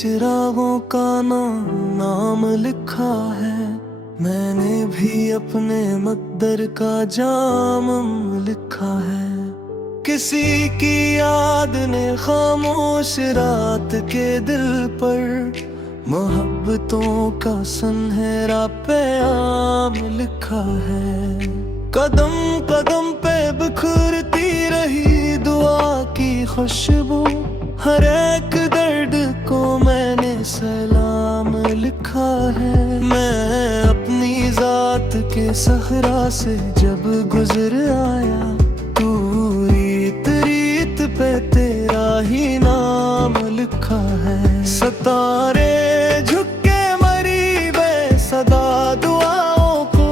चिरागों का नाम लिखा है। मैंने भी अपने मकदर का जाम लिखा है। किसी की याद ने खामोश रात के दिल पर मोहब्बतों का सुनहरा पैगाम लिखा है। कदम कदम पे बिखरती रही दुआ की खुशबू, हर एक दर्द को मैंने सलाम लिखा है। मैं अपनी जात के सहरा से जब गुजर आया, तू रीत रीत पे तेरा ही नाम लिखा है। सितारे झुके मरी बेसदा दुआओं को,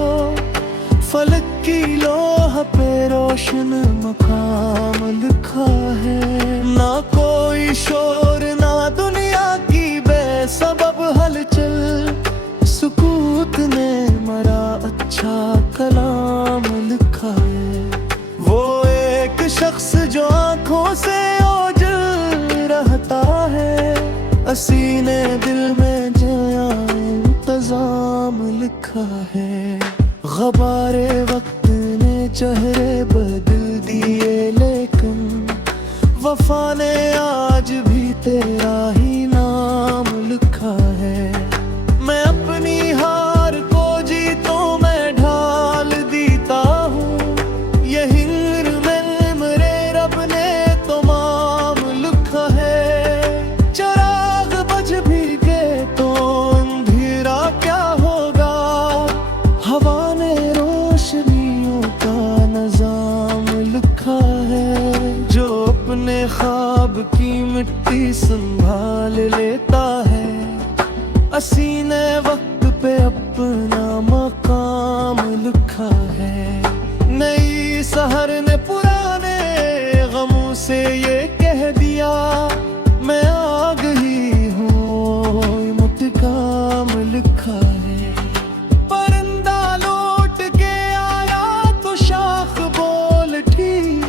फलक की लोह पे रोशन मकाम लिखा है। ना कोई शोर ना दुनिया की बेसबब हलचल, सुकूत ने मरा अच्छा कलाम लिखा है। वो एक शख्स जो आंखों से ओझल रहता है, असीने दिल में जया इंतजाम लिखा है। ग़बारे वक्त ने चेहरे बदल दिए, लेकिन वफा ने आज भी तेरा ही नाम लिखा है। मैं अपनी हार को जीतों में ढाल देता हूँ, यही में मेरे रब ने तमाम लिखा है। चिराग बुझ भी गए तो अंधेरा क्या होगा, हवा ने रोशनियों का निजाम लिखा है। जो अपने ख्वाब की मिट्टी संभाल लेता है, असीने वक्त पे अपना मकाम लिखा है। नई सहर ने पुराने गमों से ये कह दिया, मैं आ गई हूँ मुत्काम लिखा है। परिंदा लौट के आया तो शाख बोल उठी,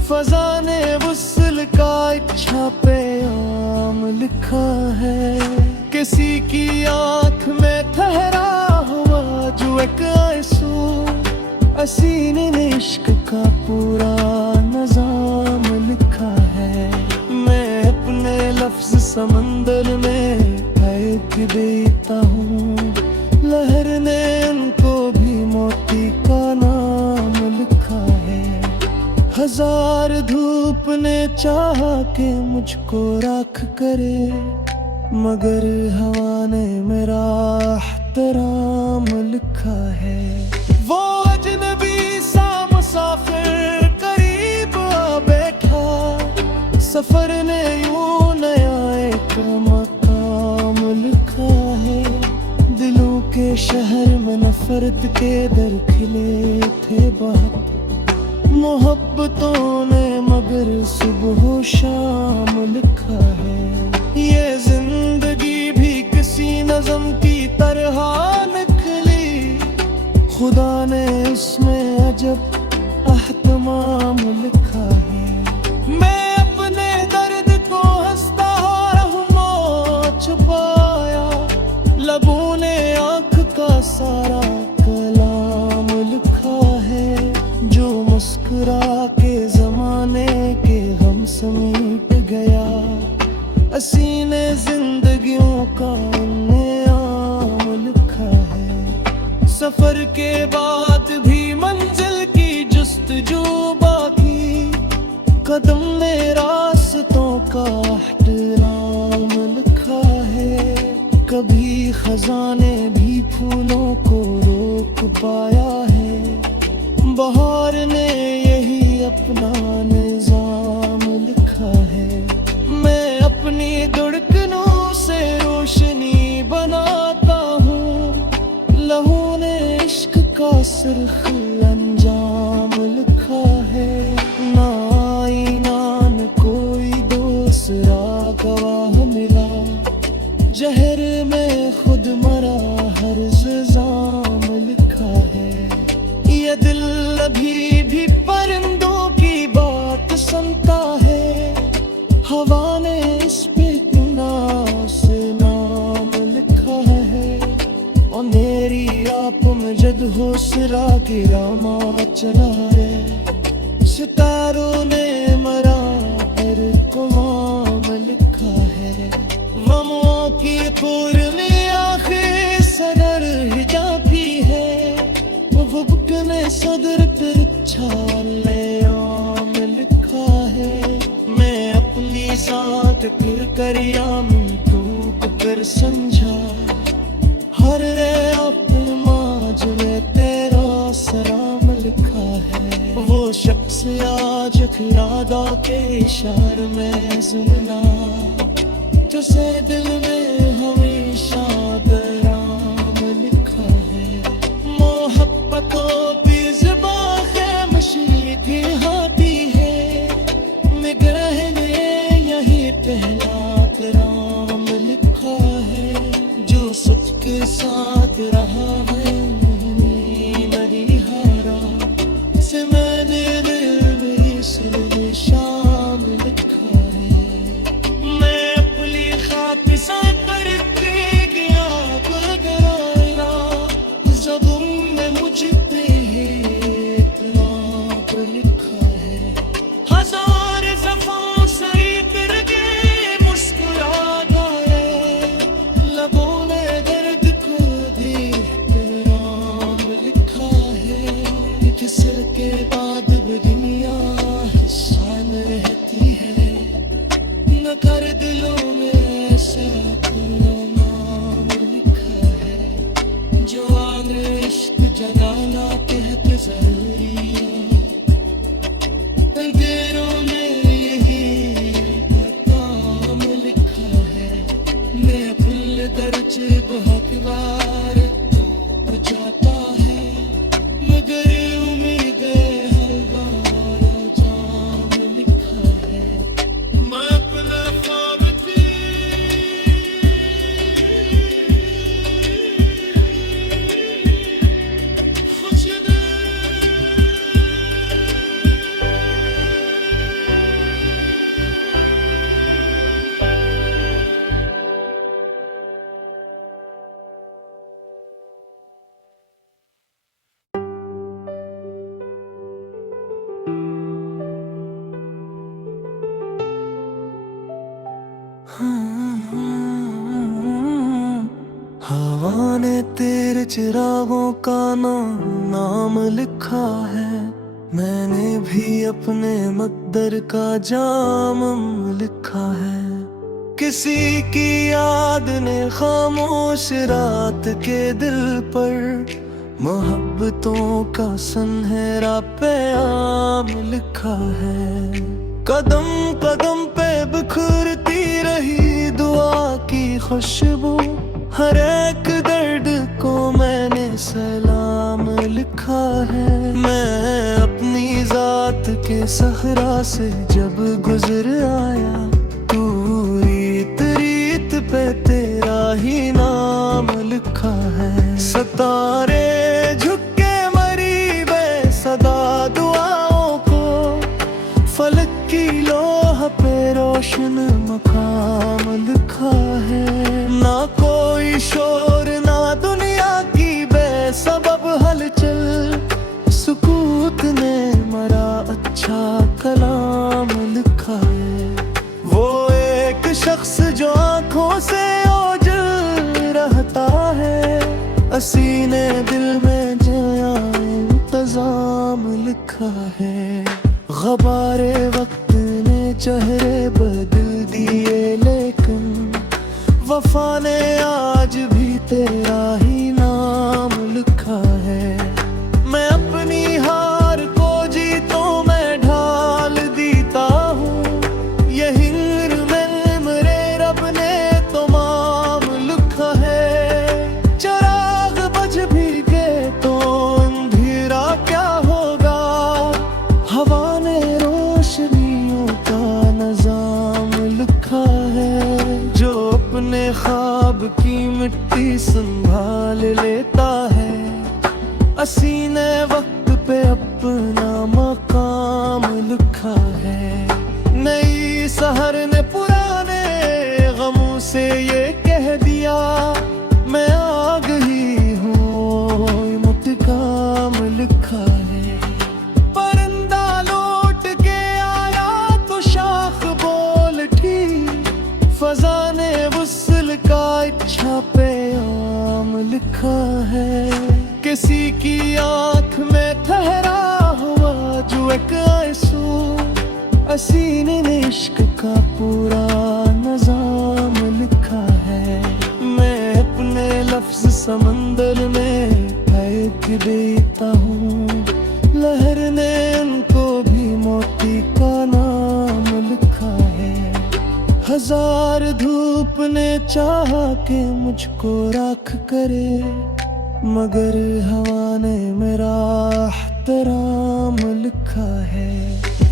फजा ने वुस्ल का इच्छा पे आम लिखा है। किसी की आंख में ठहरा हुआ जो एक आंसू, असीने ने इश्क का पूरा निजाम लिखा है। मैं अपने लफ्ज समंदर में फेंक देता हूँ, लहर ने उनको भी मोती का नाम लिखा है। हजार धूप ने चाहा कि मुझको राख करे, मगर हवा ने मेरा एहतराम लिखा है। वो अजनबी सा मुसाफिर करीब आ बैठा, सफर ने यूं नया एक मकाम लिखा है। दिलों के शहर में नफरत के दर खिले थे बहुत, मोहब्बतों ने मगर सुबह शाम लिखा है। ये जिंदगी भी किसी नज़म की तरह निकली, खुदा ने इसमें अजब अहतमाम लिखा है। मैं अपने दर्द को हंसता रहूं छुपाया, लबों ने आँख का सारा कलाम लिखा है। जो मुस्कुरा के जमाने के गम समेट गया, असीने जिंदगियों का नियाम लिखा है। सफर के बाद भी मंजिल की जुस्तजू बाकी, कदम में रास्तों का एहतराम लिखा है। कभी खजाने भी फूलों को रोक पाया है, बहार ने यही अपना निजाम लिखा है। मैं अपनी धड़कनों से रोशनी बनाता हूँ, लहू ने इश्क का सुर्ख अंजाम लिखा है। ना आईना न कोई दूसरा गवाह मिला, जहर में खुद मरा हर इल्जाम लिखा है। ये दिल अभी भी परिंदों की बात सुनता है, हवा ने इस पे नास मदहोश गिरा चला रे, सितारों ने मरा पर कुमाम लिखा है। गमों की पूर्णी आखिर सदर ही जाती है, वो बुक ने सदर पर छाले आम लिखा है। मैं अपनी साथ फिर करियाम टूट कर समझा, हर रे अपने माज में तेरा सलाम लिखा है। वो शख्स आज खुदा के इशारे में सुना, तुझसे दिल में हमेशा दराम लिखा है। मोहब्बतों भी ज़ुबां खामोशी की हाथी है, निगाह में यही पहला कराम लिखा है। जो सुख के साथ रहा है मेरी हारा, से मैंने दिल में इसलिए शाम लिखा है। मैं अपनी खातिर साथ करके गया बगराया, ज़ुबान में मुझ पे इतना लिखा है। हजार ज़फ़ा से कर के मुस्कुरा गए, लबों ने दर्द को एहतराम लिखा है। एक सर के बाद भी दुनिया हिस्सा में रहती है, न कर दिलों में ऐसा तेरा नाम लिखा है। जो आगे इश्क जगाना कहत जरूरी है, अंधेरों में यही काम लिखा है। मैं फुल दर्जे बहुत बार तू जाता है, मगर उम्मीद हर बार जाम लिखा है। मैं अपना ख्वाब थी खुश हवा ने तेरे चिरागों का नाम लिखा है, मैंने भी अपने मकदर का जाम लिखा है। किसी की याद ने खामोश रात के दिल पर मोहब्बतों का सुनहरा पैगाम लिखा है। कदम कदम पे बिखरती रही दुआ की खुशबू, हर एक दर्द को मैंने सलाम लिखा है। मैं अपनी जात के सहरा से जब गुजर आया, तू रीत रीत पे तेरा ही नाम लिखा है। सितारे झुक के मरी बेसदा दुआओं को, फलक की लोह पे रोशन मकाम लिखा है। ना कोई शोर ना दुनिया की बेसबब हलचल, सुकूत ने मरा अच्छा कलाम लिखा है। वो एक शख्स जो आंखों से ओझल रहता है, असीने दिल में जया इंतजाम लिखा है। गबारे वक्त ने चेहरे बदल दिए, लेकिन वफा ने आज भी तेरा ही नाम लिखा है। मैं अपनी हार को जीतों में ढाल देता हूँ, यही में मेरे रब ने तमाम लिखा है। चिराग बज भी गए तो अंधेरा क्या होगा, हवा ने रोशनियों का निजाम लिखा है। जो अपने ख्वाब की मिट्टी संभाल लेता है, असीने वक्त पे अपना मकाम लिखा है। नई सहर ने पुराने गमों से ये कह दिया, मैं आ गई हूँ मुत्का लिखा है। किसी की आंख में ठहरा हुआ जो एक आंसू, हसीने ने इश्क का पूरा निजाम लिखा है। मैं अपने लफ्ज समंदर में फेंक देता हूँ, लहर ने उनको भी मोती का नाम लिखा है। हजार धूप ने चाहा कि मुझको राख करे, मगर हवा ने मेरा एहतराम लिखा है।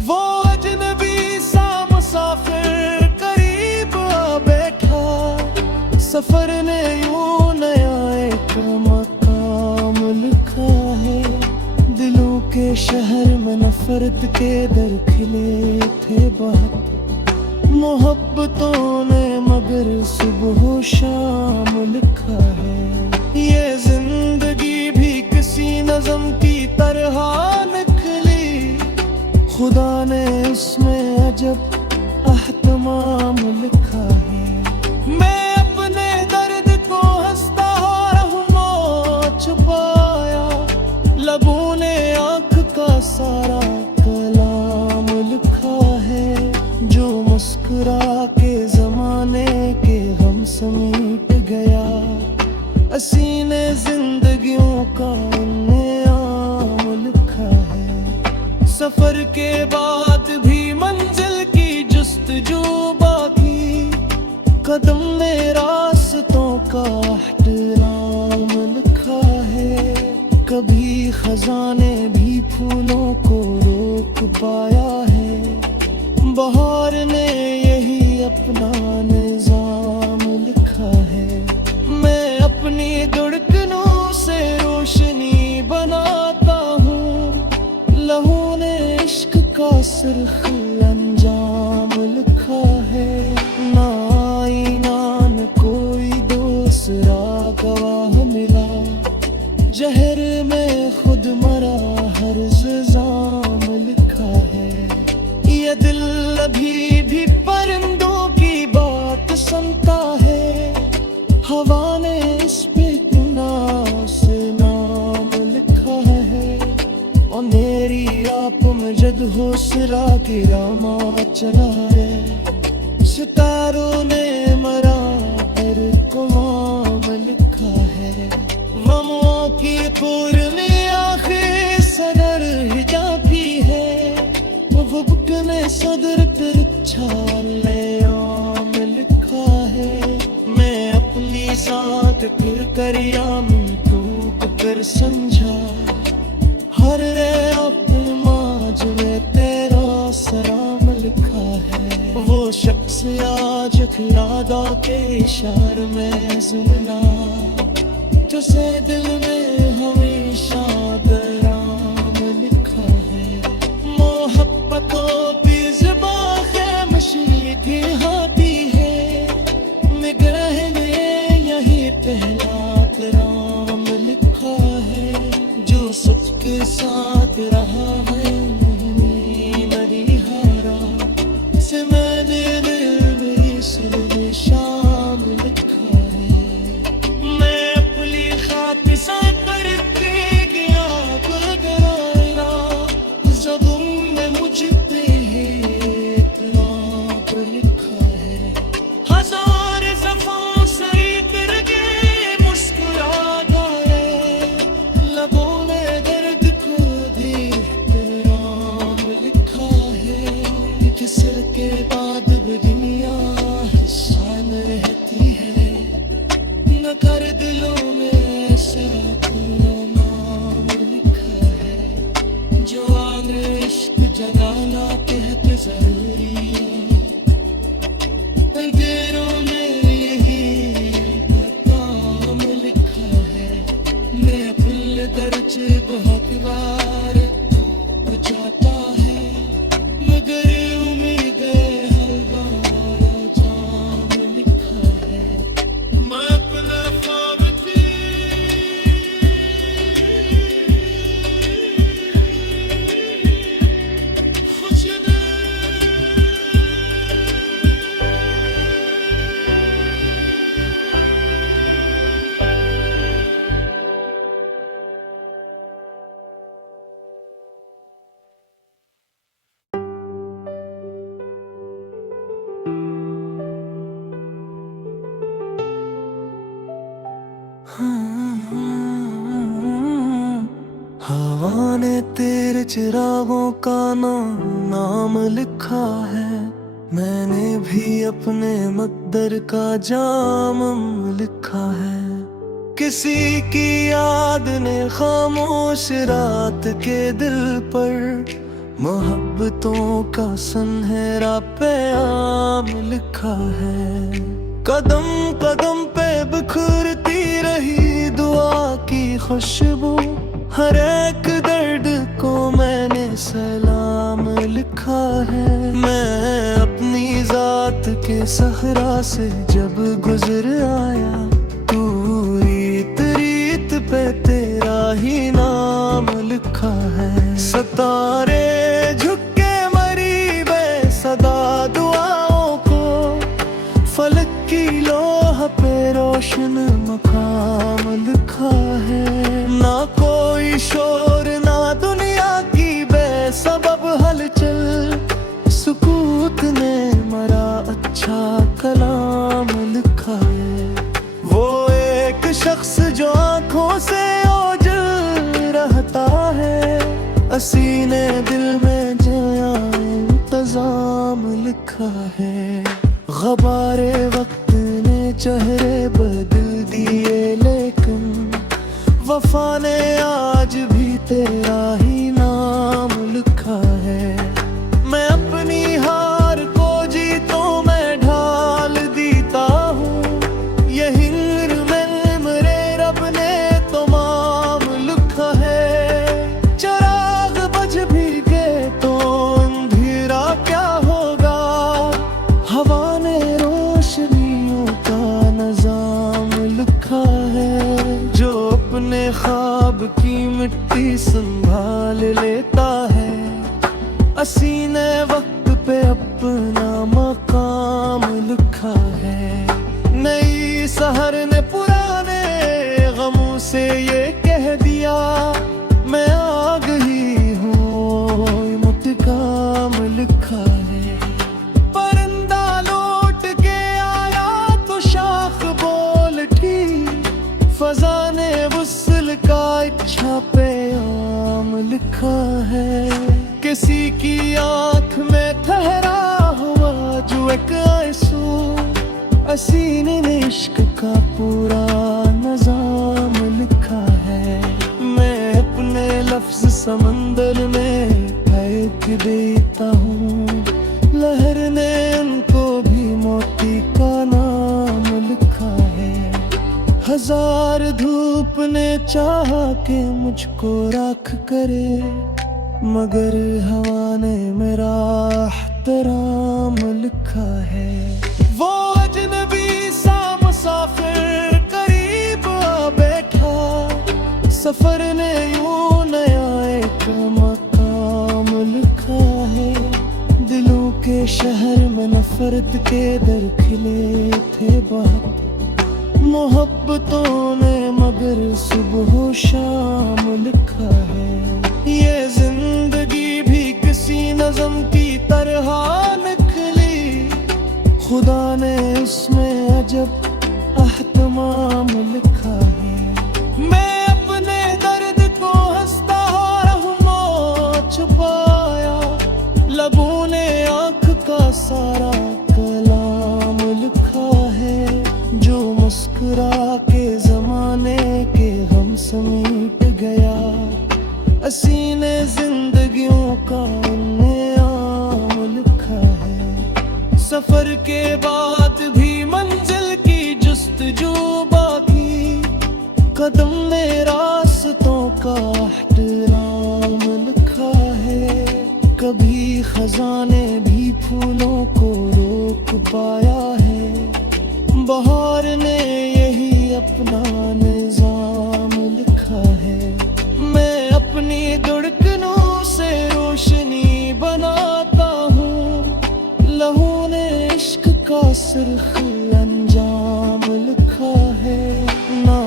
वो अजनबी सा मुसाफिर करीब आ बैठा, सफर ने यूं नया एक मकाम लिखा है। दिलों के शहर में नफरत के दर खिले थे बहुत, मोहब्बतों ने मगर सुबह शाम लिखा है। ये जिंदगी भी किसी नज़म की तरह निकली, खुदा ने इसमें अजब अहतमाम लिखा है। मैं अपने दर्द को हंसता रहूं छुपाया, लबों ने आँख का सारा कलाम लिखा है। जो मुस्कुरा के जमाने के गम समेट गया, हसीने जिंदगियों का नियाम लिखा है। सफर के बाद भी मंजिल की जुस्तजू बाकी, कदम में रास्तों का एहतराम लिखा है। कभी खजाने भी फूलों को रोक पाया है, बहार ने यही अपना निजाम लिखा है। मैं अपनी धड़कनों से रोशनी बनाता हूँ, लहू ने इश्क का सुर्ख अंजाम लिखा है। ना आईना न कोई दूसरा गवाह मिला, जहर में खुद मरा हर इल्जाम लिखा है। ये दिल अभी भी परिंदों की बात सुनता है, हवा ने इस पे गुनाह से नाम लिखा है। और मेरी आप में जद हौसला गिरा चला है, सितारों ने मरा हर कुमाम लिखा है। गमों की पूर्णी आखिर सदर ही जाती है, वो बुकने सदर तिरछा आम लिखा है। मैं अपनी साथ फिर करिया में डूब कर समझा, हर अपने माज में तेरा सलाम लिखा है। वो शख्स आज खुदा के इशारे में सुना, तुझसे दिल में हमेशा दराम लिखा है। मोहब्बतों की ज़ुबान ख़ामोशी की हाथी है, निगाह में यही पहला कराम लिखा है। जो सच के साथ रहा है मरी हारा, से मैंने दिल में सुबह शाम लिखा है। मैं अपनी खातिर सा करके गया गुलगराया, ज़ुबान में मुझ पे इतलाक़ लिखा है। हजार ज़फ़ों से करके मुस्कुराता है, लबों में दर्द को भी एहतराम लिखा है। किसर के बाद भी दुनिया शान रहती है, न कर दिलों में ऐसा नाम लिखा है। जो आग इश्क जगाना कहत जरूरी है, अंधेरों में यही काम लिखा है। मैं अपने दर्ज बहुत बार बुझाता है, मगर उम्मीद हर बार जाम लिखा है। मैं अपने ख्वाब की खुशनुमा हवा ने तेरे चिरागों का नाम लिखा है, मैंने भी अपने मकदर का जाम लिखा है। किसी की याद ने खामोश रात के दिल पर मोहब्बतों का सुनहरा पैगाम लिखा है। कदम कदम पे बिखरती रही दुआ की खुशबू, हर एक दर्द को मैंने सलाम लिखा है। मैं अपनी जात के सहरा से जब गुजर आया, तू रीत रीत पे तेरा ही नाम लिखा है। सितारे झुके मरी बेसदा दुआओं को, फलक की लोह पे रोशन मकाम लिखा है। ना कोई शोर ना दुनिया की बेसबब हलचल, सुकूत ने मरा अच्छा कलाम लिखा है। वो एक शख्स जो आंखों से ओझल रहता है, असीने दिल में जया इंतजाम लिखा है। गबारे वक्त ने चेहरे बदल दिए, लेकिन वफा ने आज भी तेरा ही नाम लिखा है। मैं अपनी हार को जीतों में ढाल देता हूँ, यही में मेरे रब ने तो माम लिखा है। चिराग बुझ भी गए तो अंधेरा क्या होगा, हवा ने रोशनियों का निजाम लिखा है। जो अपने ख्वाब की मिट्टी संभाल लेता है, असीने वक्त पे अपना मकाम लिखा है। नई सहर ने पुराने गमों से ये कह दिया, मैं आ गई हूँ मुतकाम लिखा है। परिंदा लौट के आया तो शाख बोल उठी, फजा ने वुसल का इच्छा पे आम लिखा है। किसी की आंख में ठहरा हुआ जो एक आंसू, असीने ने इश्क का पूरा निजाम लिखा है। मैं अपने लफ्ज समंदर में फेंक देता हूँ, लहर ने उनको भी मोती का नाम लिखा है। हजार धूप ने चाहा कि मुझको राख करे, मगर हवा ने मेरा एहतराम लिखा है। वो अजनबी सा मुसाफिर करीब आ बैठा, सफर ने यूं नया एक मकाम लिखा है। दिलों के शहर में नफरत के दर खिले थे बहुत, मोहब्बतों ने मगर सुबह शाम लिखा है। ये जिंदगी भी किसी नज़म की तरह निकली, खुदा ने उसमें अजब अहतमाम लिखा है। मैं अपने दर्द को हंसता रहूं छुपाया, लबों ने आंख का सारा कलाम लिखा है। जो मुस्कुरा के जमाने के गम समेट गया, असीने जिंदगियों का नियाम लिखा है। सफर के बाद भी मंजिल की जुस्तजू बाकी, कदम में रास्तों का एहतराम लिखा है। कभी खजाने भी फूलों को रोक पाया है, बहार ने यही अपना निजाम लिखा है। मैं अपनी धड़कनों से रोशनी बनाता हूँ, लहू ने इश्क का सुर्ख अंजाम लिखा है। ना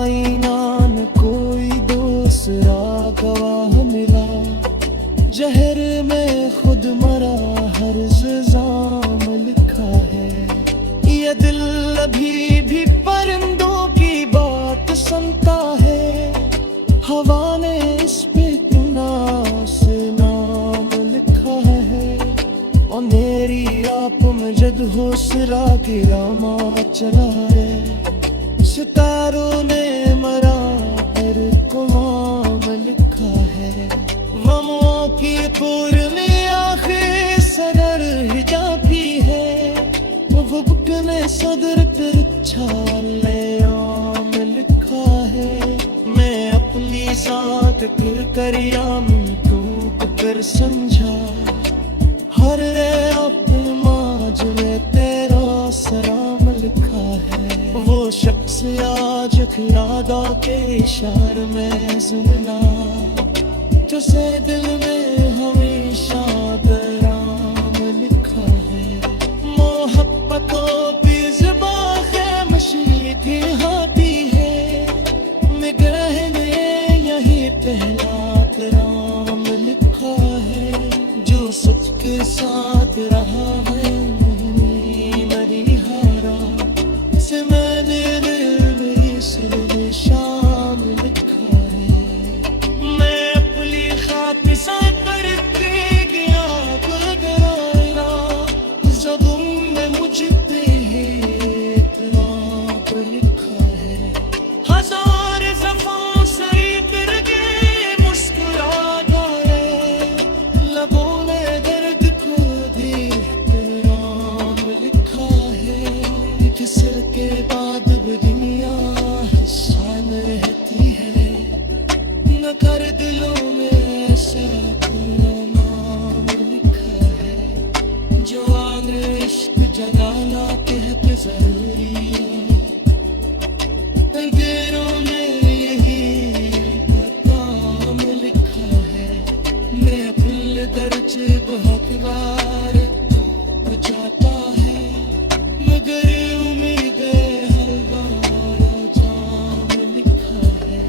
आईना न कोई दूसरा गवाह मिला, जहर में खुद मरा हर इल्जाम लिखा है। ये दिल अभी भी परिंदों की बात सुनता है, हवा ने इस पे मदहोश गिरा माँ चला रे, सितारों ने मरा पर कुमाम लिखा है। गमों की पूर्णी आखिर सदर हिजाबी है, वो बुकने सदर तिरछाले आम लिखा है। मैं अपनी साथ फिर करिया में डूब कर समझा, हर अपने माज में तेरा सलाम लिखा है। वो शख्स आज यादा के इशारे में जिंदा, तुझसे दिल में हमेशा दराम लिखा है। मोहब्बतों की ज़ुबान ख़ामोशी थी हाथी है, निगाह में यही पहला कराम लिखा है। जो सच के साथ रहा है मरी हारा, से मैंने दिल में इसलिए शाम लिखा है। मैं अपनी खातिर सा करके गया बगराना, ज़ुबान में मुझ पे इतराब लिखा है। हजार ज़फ़ा से करके मुस्कुरा गए, लबों में दर्द को भी इतराब लिखा है। किसर के बाद भी दुनिया शान रहती है, न कर दिलों में ऐसा नाम लिखा है। जो आग इश्क जगाना कहत जरूरी है, अंधेरों में यही काम लिखा है। मैं फुल दर्जे बहुत बार बुझाता है, मगर उम्मीद हर बार जाम लिखा है।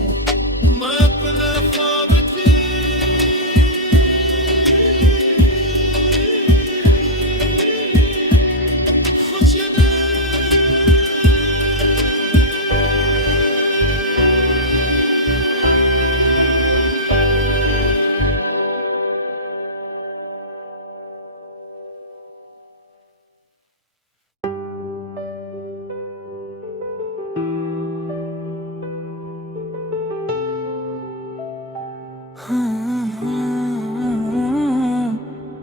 मैं अपना ख्वाब थी खुश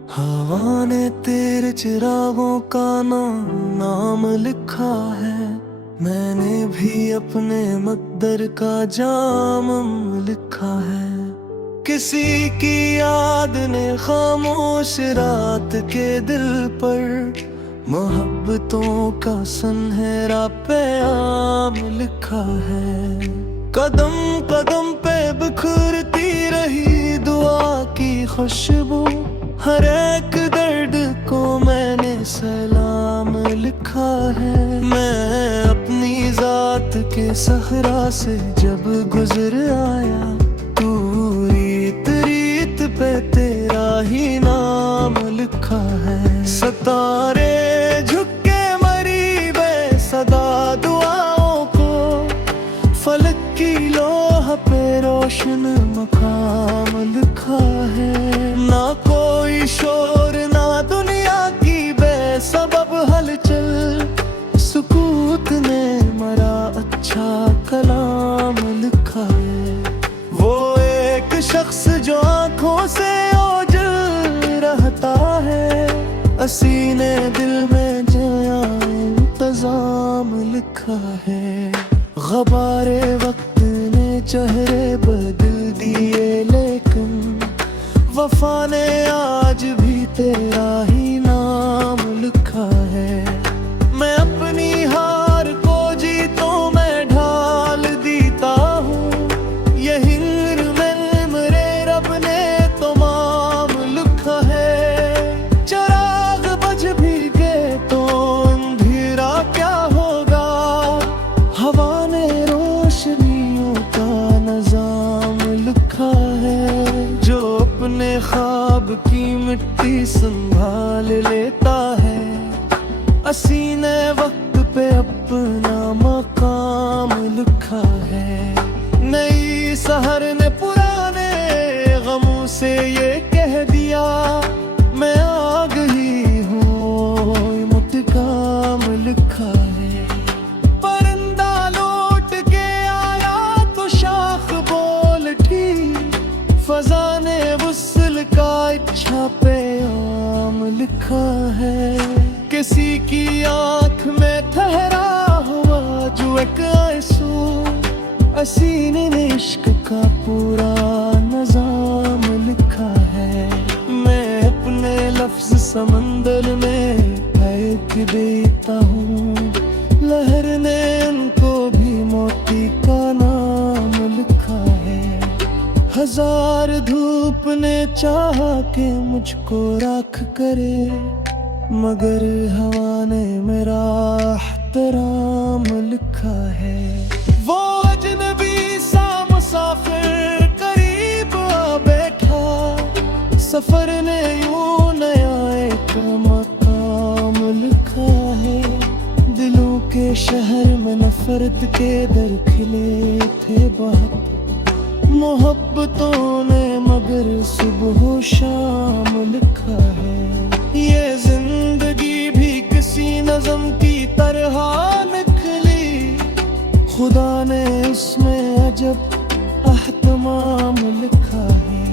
हवा ने तेरे चिरागों का नाम लिखा है। मैंने भी अपने मकदर का जाम लिखा है। किसी की याद ने खामोश रात के दिल पर मोहब्बतों का सुनहरा पैगाम लिखा है। कदम कदम पे बिखरती रही दुआ की खुशबू, हर एक दर्द को मैंने सलाम लिखा है। मैं अपनी जात के सहरा से जब गुजर आया, तू रीत रीत पे तेरा ही नाम लिखा है। सितारे झुक के मरी वे सदा दुआओं को, फलक की लोह पे रोशन मकाम लिखा है। ना कोई शोर ना दुनिया की बेसबब हलचल, सुकूत ने मरा अच्छा कलाम लिखा है। वो एक शख्स जो आंखों से ओझल रहता है, सीने दिल में जया इंतजाम लिखा है। गबारे वक्त ने चेहरे बदल दिए, लेकिन वफा ने आज भी तेरा ही नाम लिखा है। मैं अपनी हार को जीतों में ढाल देता हूँ, यही में मेरे रब ने तो माम लिखा है। चिराग बज भी गए तो अंधेरा क्या होगा, हवा ने रोशनियों का निजाम लिखा है। जो अपने ख्वाब की मिट्टी संभाल लेता है, सीने वक्त पे अपना मकाम लिखा है। नई सहर ने पुराने गमों से ये कह दिया, मैं आ गई हूँ मुटका लिखा है। किसी की आंख में ठहरा हुआ जो एक आंसू, हसीने ने इश्क का पूरा निजाम लिखा है। मैं अपने लफ्ज समंदर में फेंक देता हूँ, लहर ने उनको भी मोती का नाम लिखा है। हजार धूप ने चाहा कि मुझको राख करे, मगर हवा ने मेरा एहतराम लिखा है। वो अजनबी सा मुसाफिर करीब आ बैठा, सफर ने यूं नया एक मकाम लिखा है। दिलों के शहर में नफरत के दर खिले थे बहुत, मोहब्बतों ने मगर सुबह शाम लिखा है। ये जिंदगी भी किसी नज़म की तरह निकली, खुदा ने उसमें अजब अहतमाम लिखा है।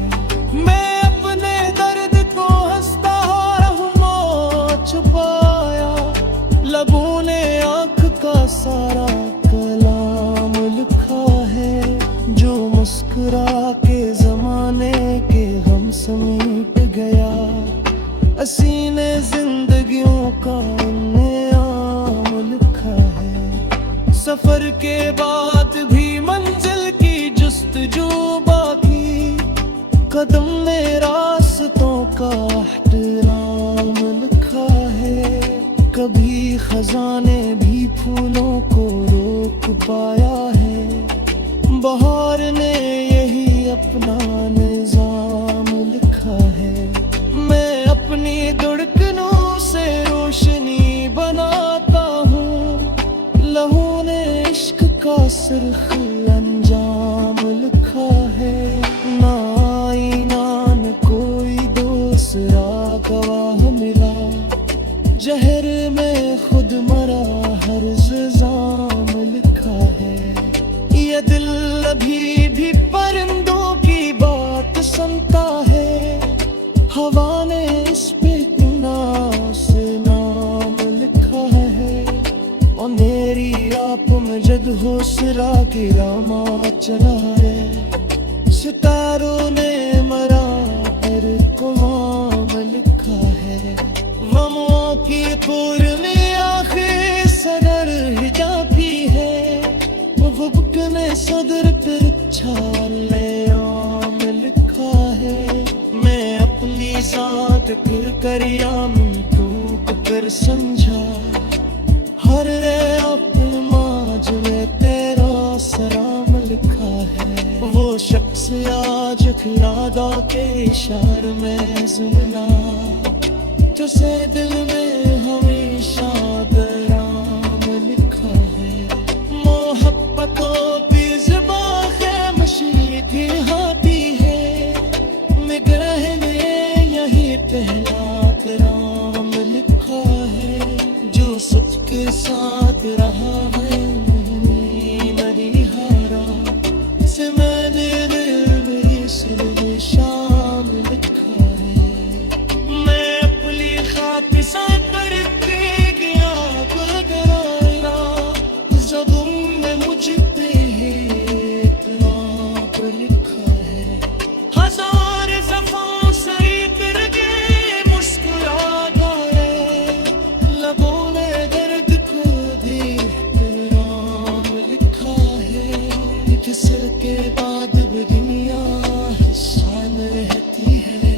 मैं अपने दर्द को हंसता रहूं छुपाया, लबों ने आंख का सारा कलाम लिखा है। जो मुस्कुरा के जमाने के गम समेट गया, हसीने जिंदगियों का नियाम लिखा है। सफर के बाद भी मंजिल की जुस्तजू बाकी, कदम में रास्तों का एहतराम लिखा है। कभी खजाने भी फूलों को रोक पाया है, बहार ने यही अपना निजाम लिखा है। मैं अपनी धड़कनों से रोशनी बनाता हूँ, लहू ने इश्क का सुर्ख अंजाम लिखा है। ना आईना न कोई दूसरा गवाह मिला, जहर में खुद मरा हर इल्जाम लिखा है। ये दिल अभी भी परिंदों की बात सुनता है, हवा ने इस पे नास नाम लिखा है। और मेरी आप में जद होसरा गिरा माँ चला है, सितारों ने मरा पर कुमाम लिखा है। गमों की पूर्णी आखिर सदर ही जाती है, वो बुकने सदर पर छाले आम लिखा है। मैं अपनी साथ फिर करिया टूट कर समझा, हर अपने माज में तेरा सलाम लिखा है। वो शख्स आज खिलादा के इशार में जुमला, तुझसे दिल में हमेशा दराम लिखा है। मोहब्बतों की ज़ुबान ख़ामोशी थी हाथी है, निगाह में यही पहला कराम लिखा है। जो सच के साथ रहा है मरी हारा, से मैंने दिल में सिर्फ शाम लिखा है। मैं अपनी खातिर सा करके गया बगराया, ज़ुबान में मुझ पे इतराब लिखा है। हजार ज़फ़ा सही करके मुस्कुरा गए, लबों ने दर्द को भी इतराम लिखा है। किसर के बाद भी दुनिया शान रहती है,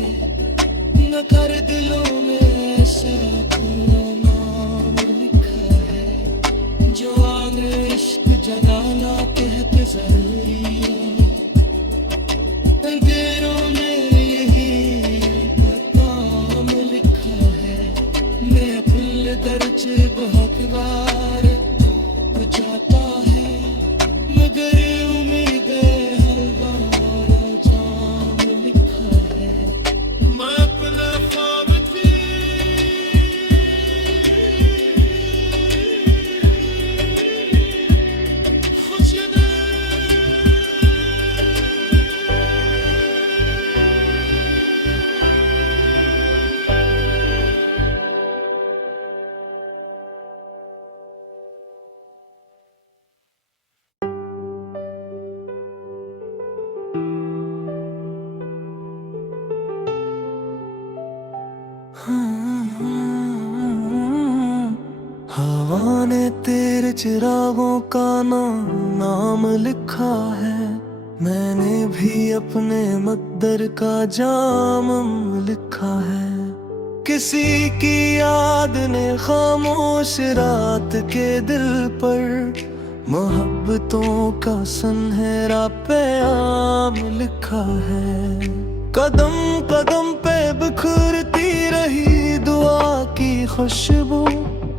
न कर दिलों में ऐसा अपना नाम लिखा है। जो आग इश्क जलाना कहते जरूरी है, अंधेरों में यही काम लिखा है। मैं फुल दर्ज बहुत बार बुझाता है, मगर उम्मीद हर बार चिरागों का नाम लिखा है। मैंने भी अपने मकदर का जाम लिखा है। किसी की याद ने खामोश रात के दिल पर मोहब्बतों का सुनहरा पैगाम लिखा है। कदम कदम पे बिखरती रही दुआ की खुशबू,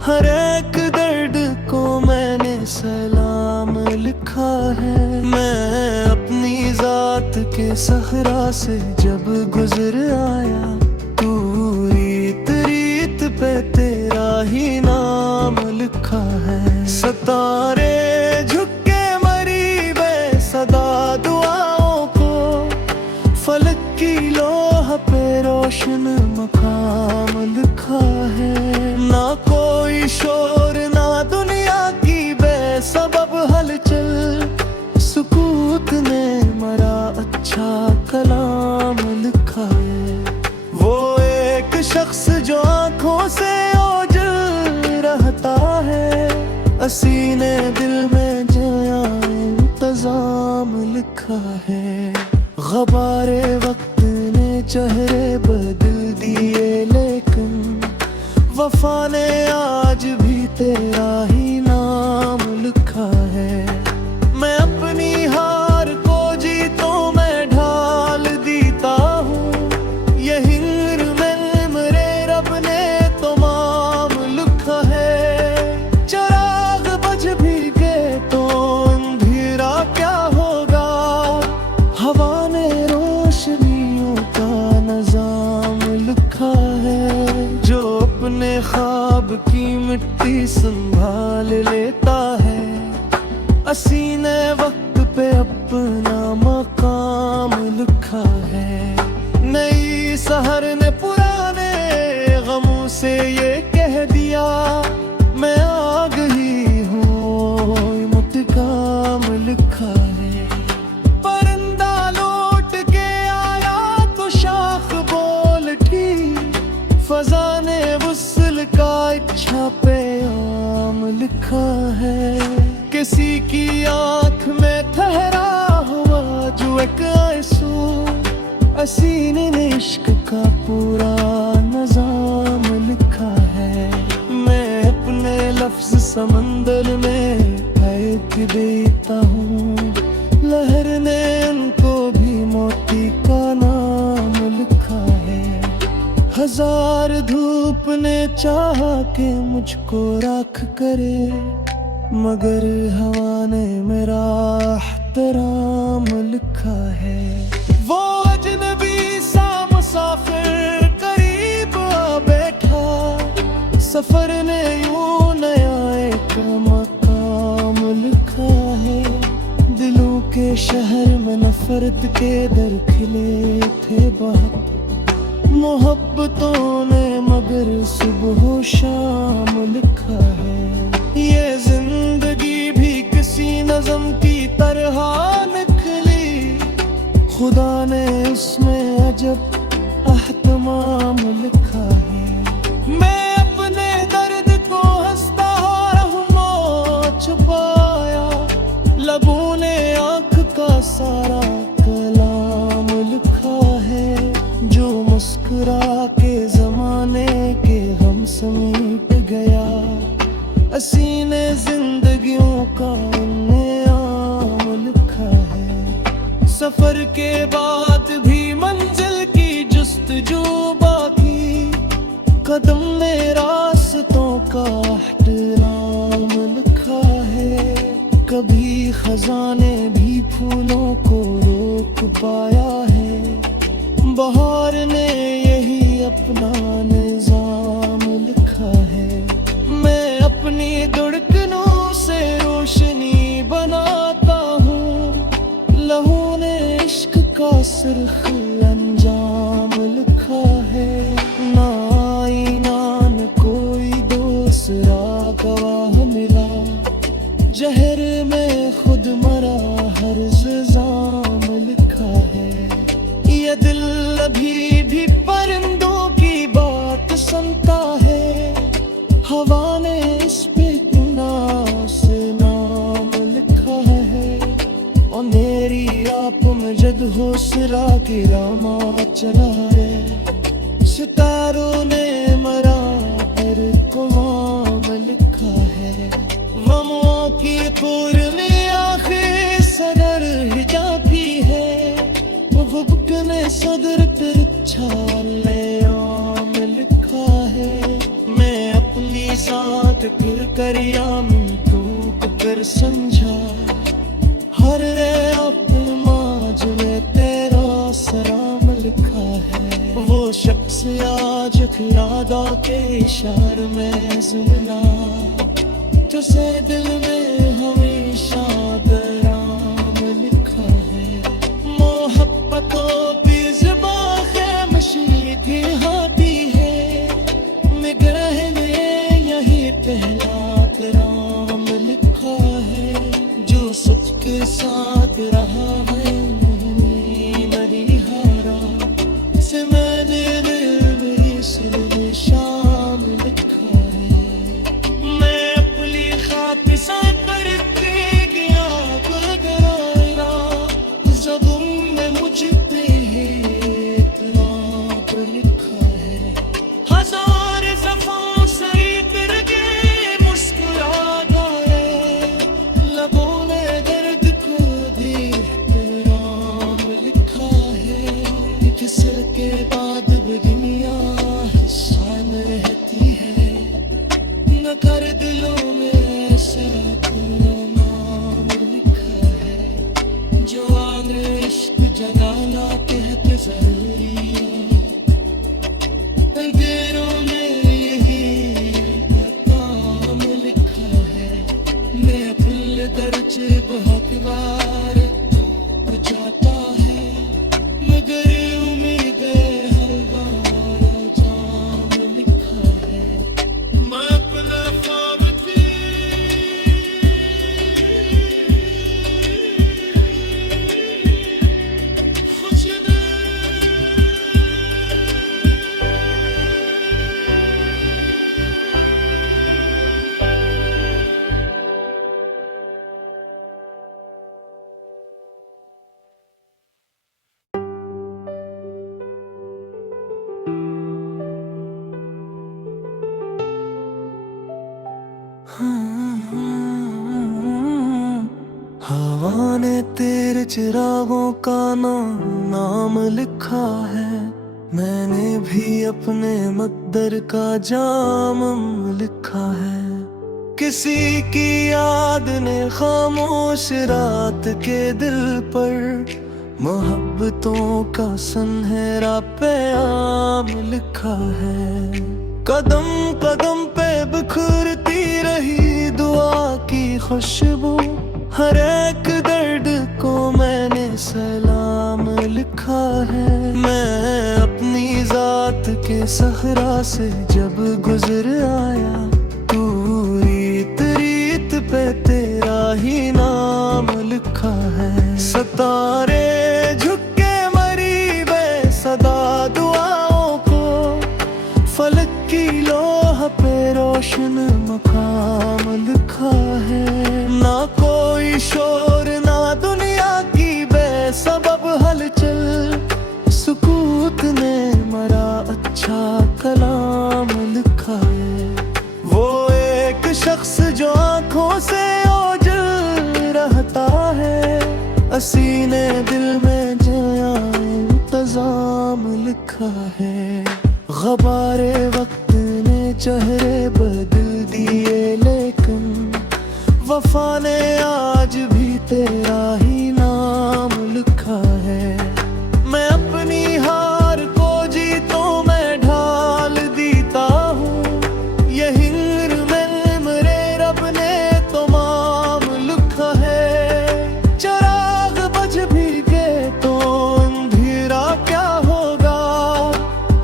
हर एक दर्द को मैंने सलाम लिखा है। मैं अपनी जात के सहरा से जब गुजर आया, तू रीत रीत पे तेरा ही नाम लिखा है। सितारे झुक के मरी बेसदा दुआओं को, फलक की लोह पे रोशन मकाम लिखा है। ना कोई शोर ना दुनिया की बेसबब हलचल, सुकूत ने मरा अच्छा कलाम लिखा है। वो एक शख्स जो आंखों से ओझल रहता है, सीने दिल में जया इंतजाम लिखा है। गबारे वक्त ने चेहरे बदल दिए, लेकिन वफा ने आज भी तेरा ही नाम लिखा है। मैं अपनी हार को जीतों में ढाल देता हूँ, यही में मेरे रब ने तो माम लिखा है। चराग बज भी गए तो अंधेरा क्या होगा, हवा ने रोशनियों का निजाम लिखा है। जो अपने ख्वाब की मिट्टी संभाल लेता है, सीने वक्त पे अपना मकाम लिखा है। नई सहर ने पुराने गमों से ये कह दिया, मैं आ गई हूँ मुतकाम लिखा है। परिंदा लौट के आया तो शाख बोल उठी, फजा ने वुसल का इच्छा पे आम लिखा है। किसी की आंख में ठहरा हुआ जो एक आंसू, सीने ने इश्क का पूरा निजाम लिखा है। मैं अपने लफ्ज समंदर में फेंक देता हूँ, लहर ने उनको भी मोती का नाम लिखा है। हजार धूप ने चाहा कि मुझको राख करे, मगर हवा ने मेरा एहतराम लिखा है। वो अजनबी सा मुसाफिर करीब आ बैठा, सफर ने यूं नया एक मकाम लिखा है। दिलों के शहर में नफरत के दर खिले थे बहुत, मोहब्बतों ने मगर सुबह शाम लिखा है। ये जिंदगी भी किसी नज़म की तरह निकली, खुदा ने उसमें अजब एहतमाम लिखा है। मैं अपने दर्द को हंसता रहूं छुपाया, लबों ने आंख का सारा कलाम लिखा है। जो मुस्कुरा के जमाने के गम समेट गया, सीने जिंदगियों का नियाम लिखा है। सफर के बाद भी मंजिल की जुस्तजू बाकी, कदम में रास्तों का एहतराम लिखा है। कभी खजाने भी फूलों को रोक पाया है, बहार ने यही अपना निजाम लिखा है। मैं अपनी धड़कनों से रोशनी बनाता हूँ, लहू ने इश्क का सुर्ख अंजाम लिखा है। ना आईना न कोई दूसरा गवाह मिला, जहर में खुद मरा हर इल्जाम लिखा है। ये दिल अभी भी परिंदों की बात सुनता है, हवा ने इस पे नास मेरी आप में जद हो सिरा गिरा माँ चला रे। सितारों ने मरा पर कुआं में लिखा है। गमों की पूर में आखिर सदर ही जाती है। वो बुक ने सदर पर छाले आम लिखा है। मैं अपनी साथ फिर कर यामिन टूट कर समझा। हर अपमाज में तेरा सलाम लिखा है। वो शख्स आज यादा के इशार में सुना। तुझसे दिल में हमेशा दराम लिखा है। मोहब्बतों की ज़ुबां ख़ामोशी की हाथी है। निगाह में यही पहला कराम लिखा है। जो सच के साथ रहा है नहीं हारा। से मैंने दिल में सिर्फ शाम लिखा है। मैं अपनी खातिर से करते गया बगराया। ज़ुबान में मुझ पे इतराब लिखा है। हजार ज़फ़ा सही करके मुस्कुराता है। लबों ने दर्द को भी एहतराम लिखा है। एक सर के बाद दुनिया शान रहती है। न कर दिलों में ऐसा नाम लिखा है। जो आग इश्क जगाना कहते जरूरी है। अंधेरों में यही काम लिखा है। मैं फुल दर्ज बहुत बार टूट जाता है। मगर उम्मीद हर बार जाम लिखा है। मैं अपना ख्वाब की खुशी में हवा ने तेरे चिरागों का नाम लिखा है। मैंने भी अपने मकदर का जाम लिखा है। किसी की याद ने खामोश रात के दिल पर मोहब्बतों का सुनहरा पैगाम लिखा है। कदम कदम पे बिखरती रही दुआ की खुशबू। हर एक दर्द को मैंने सलाम लिखा है। मैं अपनी जात के सहरा से जब गुजर आया। तू रीत रीत पे तेरा ही नाम लिखा है। सितारे झुक के मरी बेसदा दुआओं को। फलक की लोह पे रोशन मकाम लिखा है। ना कोई शोर ना दुनिया की बेसबब हलचल। सुकूत ने मरा अच्छा कलाम लिखा है। वो एक शख्स जो आंखों से ओझल रहता है। असीने दिल में जया इंतजाम लिखा है। गबारे वक्त ने चेहरे बदल दिए लेकिन वफा ने आज भी तेरा ही नाम लिखा है। मैं अपनी हार को जीतों में ढाल देता हूँ। यही में मेरे रब ने तमाम लिखा है। चिराग बज भी गए तो अंधेरा क्या होगा।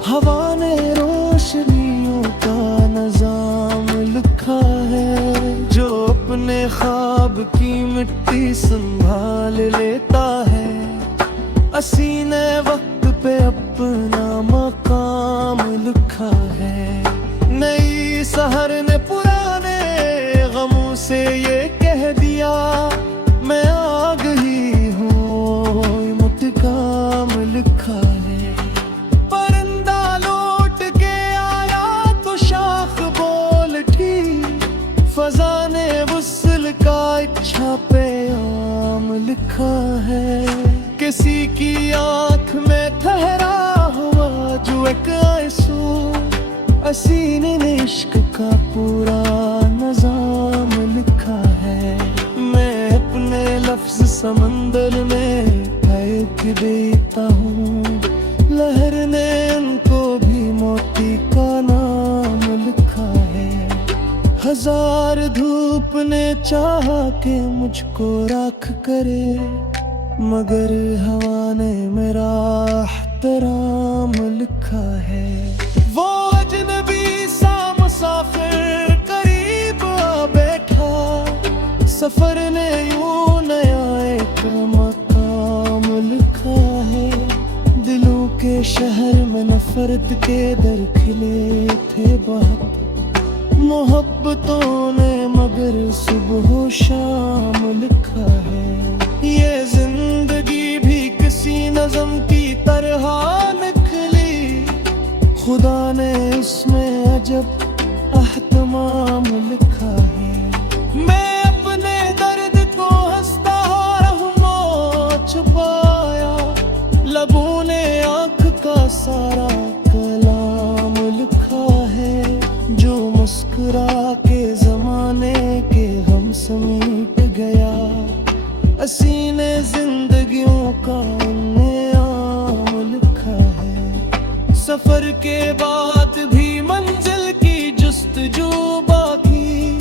हवा ने रोशनियों का निजाम लिखा है। जो अपने ख्वाब की मिट्टी संभाल लेता है। असीने वक्त पे अपना मकाम लिखा है। नई सहर ने पुराने गमों से ये कह दिया। मैं आ गई हूँ किसी की आंख में ठहरा हुआ जो एक आंसू, हसीने ने इश्क का पूरा निजाम लिखा है। मैं अपने लफ्ज समंदर में फेंक देता हूँ, लहर ने उनको भी मोती का नाम लिखा है। हजार धूप ने चाहा कि मुझको राख करे, मगर हवा ने मेरा एहतराम लिखा है। वो अजनबी सा मुसाफिर करीब आ बैठा, सफर ने यूं नया एक मकाम लिखा है। दिलों के शहर में नफरत के दर खिले थे बहुत, मोहब्बतों ने मगर सुबह शाम लिखा है। ये जिंदगी भी किसी नज़म की तरह निकली, खुदा ने इसमें अजब एहतमाम लिखा है। मैं अपने दर्द को हंसता रहूं छुपाया, लबों ने आँख का सारा कलाम लिखा है। जो मुस्कुरा के जमाने के गम समेट गया, हसीने जिंदगियों का नाम लिखा है। सफर के बाद भी मंजिल की जुस्तजू बाकी,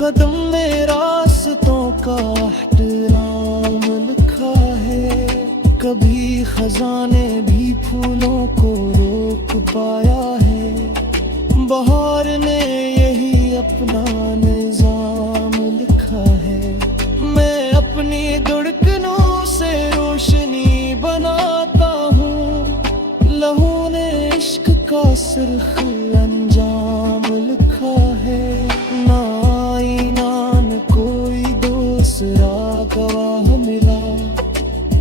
कदम में रास्तों का एहतराम लिखा है। कभी खजाने भी फूलों को रोक पाया है, बहार ने यही अपना निजाम लिखा है। मैं अपनी धड़कनों से रोशनी बनाता हूँ, लहू ने इश्क का सिर्फ अंजाम लिखा है। ना आईना न कोई दूसरा गवाह मिला,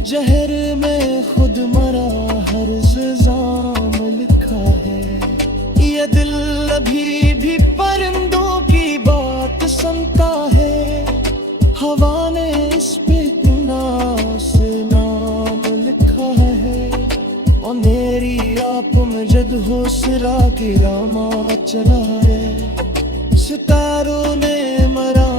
जहर में खुद मरा हर इल्जाम लिखा है। ये दिल अभी भी परिंदों की बात सुनता है, हवा ने इस पे नास नाम लिखा है। और मेरी आप में जद हो सिरा गिरामा चला है, सितारों ने मरा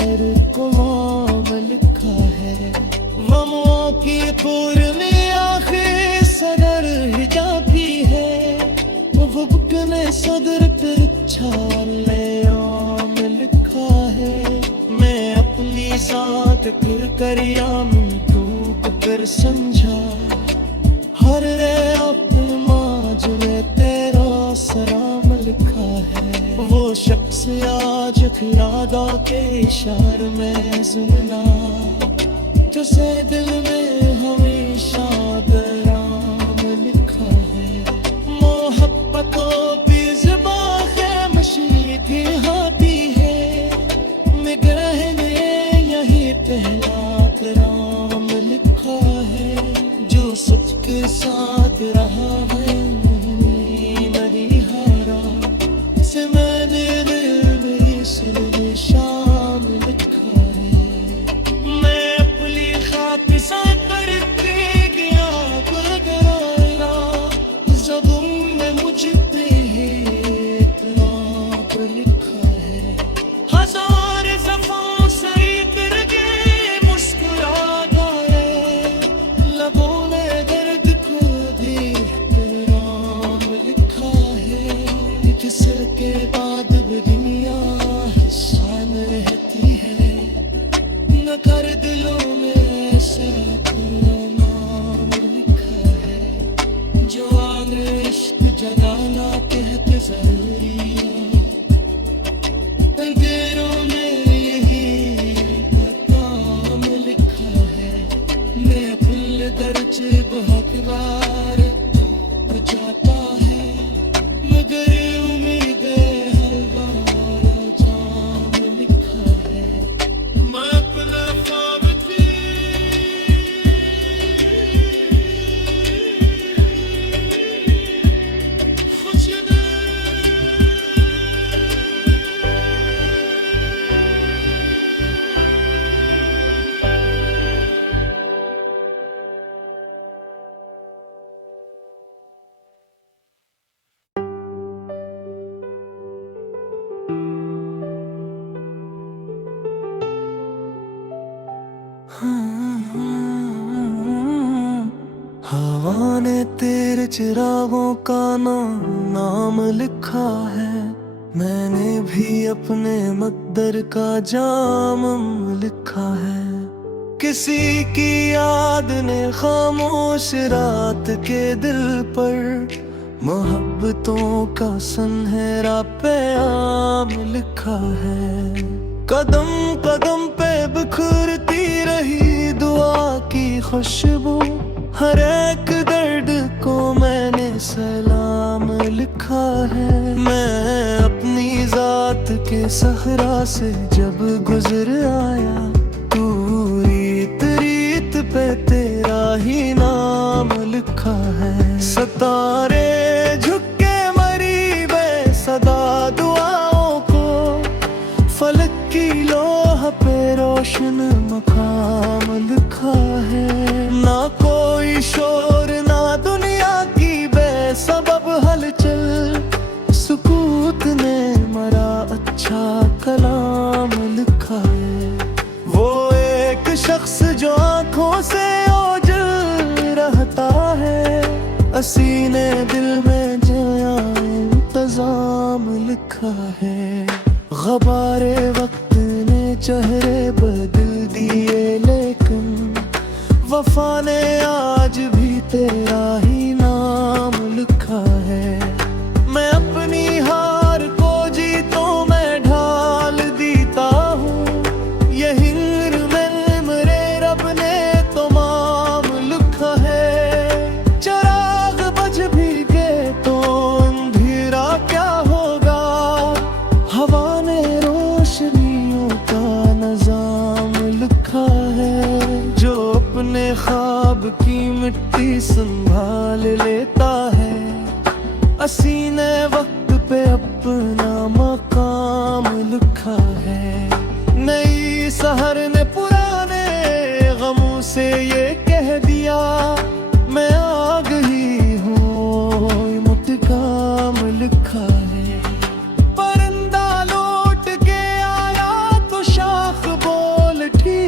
हर कुमाम लिखा है। गमों की पूर में आखिर सदर ही जाती है, वक्त ने सदर तिरछा आम लिखा है। मैं अपनी साथ फिर करिया में टूट कर समझा, हर अपना जो तेरा सलाम लिखा है। वो शख्स आज यादा के इशार में जुमला, तुझसे दिल में हमेशा दराम लिखा है। मोहब्बतों की ज़ुबां ख़ामोशी की हाथी है, निगाह में यही पहला कराम लिखा है। जो सच के साथ रहा है नहीं हारा, से मैंने दिल में सिर शाम लिखा है। मैं अपनी खातिर सा करके गया बगराया, ज़ुबान में मुझ पे इतराब लिखा है। हजार ज़फ़ा सही करके मुस्कुराता है, लबों ने दर्द को भी एहतराम लिखा है। किसर के बाद भी दुनिया शान रहती है, न कर दिलों में ऐसा नाम लिखा है। जो आग इश्क जलाना कहते जरूरी है, तकदीरों ने यही काम लिखा है। मैं फुल दर्ज बहुत बार टूट जाता है, मगर उम्मीद हर बार जाम लिखा है। मैं अपना ख्वाब थी खुश हवा ने तेरे चिरागों का नाम लिखा है, मैंने भी अपने मकदर का जाम लिखा है। किसी की याद ने खामोश रात के दिल पर मोहब्बतों का सुनहरा पैगाम लिखा है। कदम कदम पे बिखरती रही दुआ की खुशबू, हर एक दर्द को मैंने सलाम लिखा है। मैं अपनी जात के सहरा से जब गुजर आया, तू रीत रीत पे तेरा ही नाम लिखा है। सितारे झुके मरी बेसदा दुआओं को, फलक की लोह पे रोशन मकाम लिखा है। ना कोई शोर ना दुनिया की बेसबब हलचल, सुकूत ने मरा अच्छा कलाम लिखा है। वो एक शख्स जो आंखों से ओझल रहता है, असीने दिल में जया इंतजाम लिखा है। गबारे वक्त ने चेहरे बदल दिए, लेकिन वफा ने आज भी तेरा ही नाम लिखा है। मैं अपनी हार को जीतों में ढाल देता हूँ, यही में मेरे रब ने तमाम लिखा है। चिराग बज भी गए तो अंधेरा क्या होगा, हवा ने रोशनियों का निजाम लिखा है। जो अपने ख्वाब की मिट्टी संभाल लेता है, असीने वक्त पे अपना मकाम लिखा है। नई सहर ने पुराने गमों से ये कह दिया, मैं आ गई हूँ मुतकाम लिखा है। परिंदा लौट के आया तो शाख बोल उठी,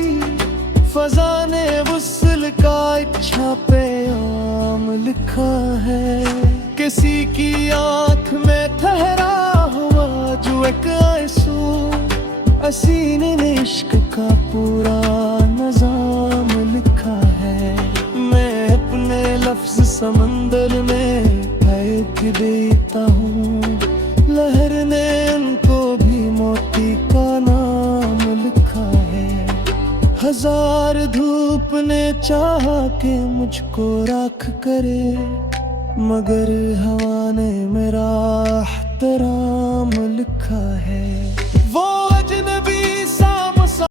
फजा ने वुसल का इच्छा पे आम लिखा है। किसी की आंख में ठहरा हुआ जो एक आंसू, असीने ने इश्क का पूरा निजाम लिखा है। मैं अपने लफ्ज समंदर में फेंक देता हूँ, लहर ने उनको भी मोती का नाम लिखा है। हजार धूप ने चाहा कि मुझको राख करे, मगर हवा ने मेरा एहतराम लिखा है।